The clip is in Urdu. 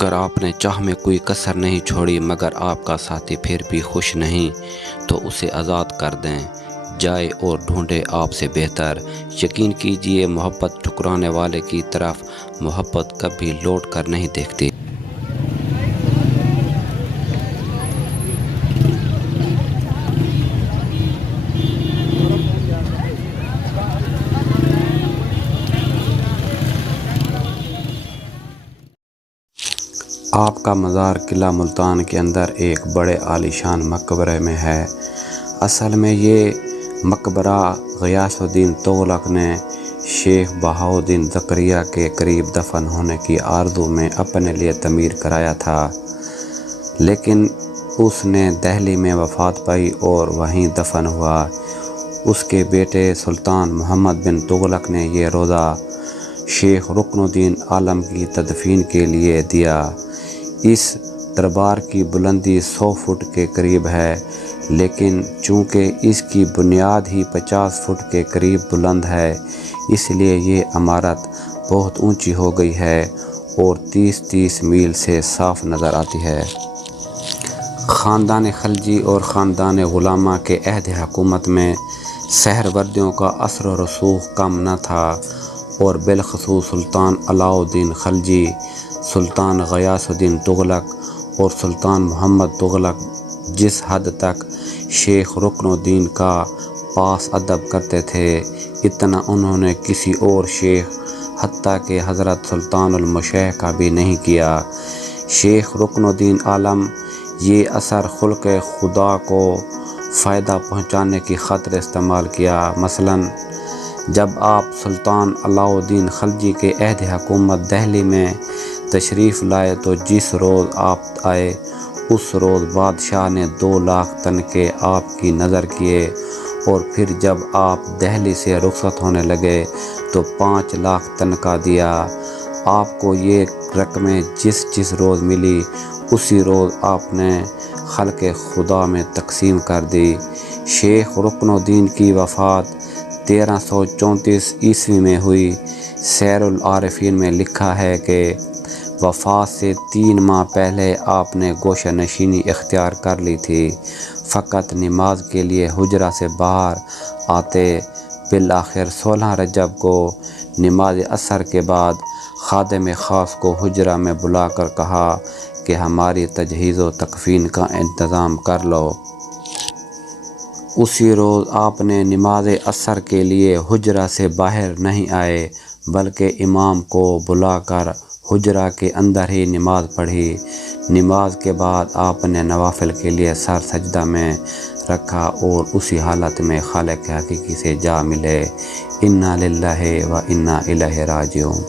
اگر آپ نے چاہ میں کوئی کسر نہیں چھوڑی مگر آپ کا ساتھی پھر بھی خوش نہیں تو اسے آزاد کر دیں، جائے اور ڈھونڈے آپ سے بہتر۔ یقین کیجئے محبت ٹھکرانے والے کی طرف محبت کبھی لوٹ کر نہیں دیکھتی۔ آپ کا مزار قلعہ ملتان کے اندر ایک بڑے عالیشان مقبرے میں ہے۔ اصل میں یہ مقبرہ غیاث الدین تغلق نے شیخ بہاؤالدین زکریا کے قریب دفن ہونے کی آرزو میں اپنے لیے تعمیر کرایا تھا، لیکن اس نے دہلی میں وفات پائی اور وہیں دفن ہوا۔ اس کے بیٹے سلطان محمد بن تغلق نے یہ روضہ شیخ رکن الدین عالم کی تدفین کے لیے دیا۔ اس دربار کی بلندی 100 فٹ کے قریب ہے، لیکن چونکہ اس کی بنیاد ہی 50 فٹ کے قریب بلند ہے، اس لیے یہ عمارت بہت اونچی ہو گئی ہے اور 30 میل سے صاف نظر آتی ہے۔ خاندان خلجی اور خاندان غلامہ کے عہد حکومت میں سہروردیوں کا اثر و رسوخ کم نہ تھا، اور بالخصوص سلطان علاء الدین خلجی، سلطان غیاث الدین تغلق اور سلطان محمد تغلق جس حد تک شیخ رکن الدین کا پاس ادب کرتے تھے، اتنا انہوں نے کسی اور شیخ حتیٰ کہ حضرت سلطان المشائخ کا بھی نہیں کیا۔ شیخ رکن الدین عالم یہ اثر خلق خدا کو فائدہ پہنچانے کی خاطر استعمال کیا۔ مثلاً جب آپ سلطان علاء الدین خلجی کے عہد حکومت دہلی میں تشریف لائے تو جس روز آپ آئے اس روز بادشاہ نے 2 لاکھ تنکے آپ کی نظر کیے، اور پھر جب آپ دہلی سے رخصت ہونے لگے تو 5 لاکھ تنخواہ دیا۔ آپ کو یہ رقمیں جس روز ملی اسی روز آپ نے خلق خدا میں تقسیم کر دی۔ شیخ رکن الدین کی وفات 1334 عیسوی میں ہوئی۔ سیر العارفین میں لکھا ہے کہ وفات سے 3 ماہ پہلے آپ نے گوشہ نشینی اختیار کر لی تھی، فقط نماز کے لیے حجرہ سے باہر آتے۔ بالآخر 16 رجب کو نماز عصر کے بعد خادم خاص کو حجرہ میں بلا کر کہا کہ ہماری تجہیز و تکفین کا انتظام کر لو۔ اسی روز آپ نے نماز عصر کے لیے حجرہ سے باہر نہیں آئے بلکہ امام کو بلا کر حجرہ کے اندر ہی نماز پڑھی۔ نماز کے بعد آپ نے نوافل کے لیے سر سجدہ میں رکھا اور اسی حالت میں خالق حقیقی سے جا ملے۔ انا للہ و انا الیہ راجعون۔